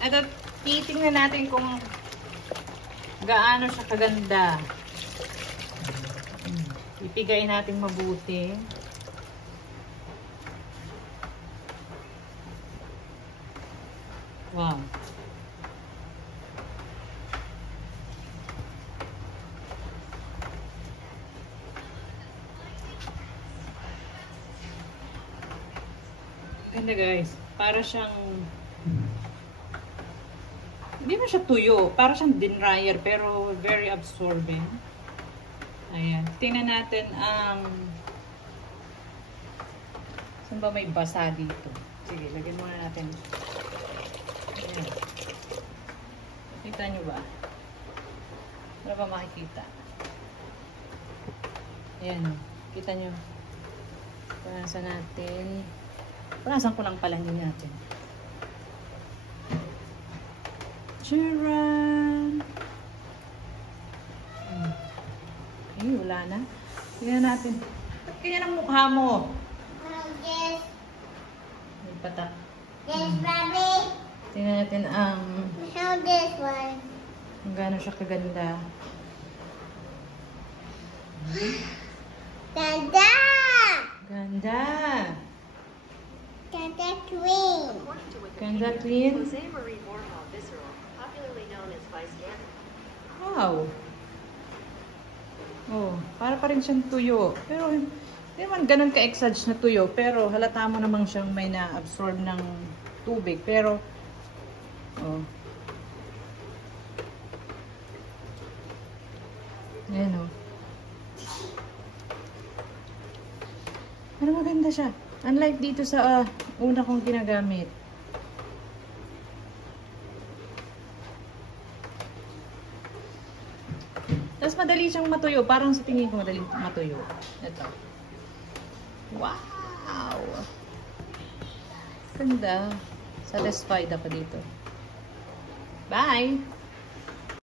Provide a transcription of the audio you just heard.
Ito, titingnan natin kung gaano siya kaganda. Ipigay natin mabuti. Wow. Ganda guys. Para siyang hindi mo siya tuyo. Para siyang dinryer pero very absorbing. Ayan. Tingnan natin ang saan ba may basa dito? Sige, lagyan muna natin. Ayan. Kita nyo ba? Para ba makikita? Ayan. Kita nyo. Punasan natin. Punasan ko lang pala hindi natin. Charan! Ay, wala na. Tingnan natin. Ba't ganyan ang mukha mo? Yes. May patak. Yes, Bobby. Tingnan natin ang How this one? kung gaano siya kaganda. Dada! Ganda! Dada queen. Ganda, clean. Jose Marie Warhol Visceral, popularly known as Bystander. Wow! Oh, para pa rin siyang tuyo. Pero, hindi naman ganun ka-exage na tuyo. Pero, halata mo namang siyang may na-absorb ng tubig. Pero, oh. Ayan, oh. Pero maganda siya. Unlike dito sa una kong ginagamit. Tapos madali siyang matuyo. Parang sa tingin ko madali matuyo. Ito. Wow! Ganda. Satisfied ako dito. Bye!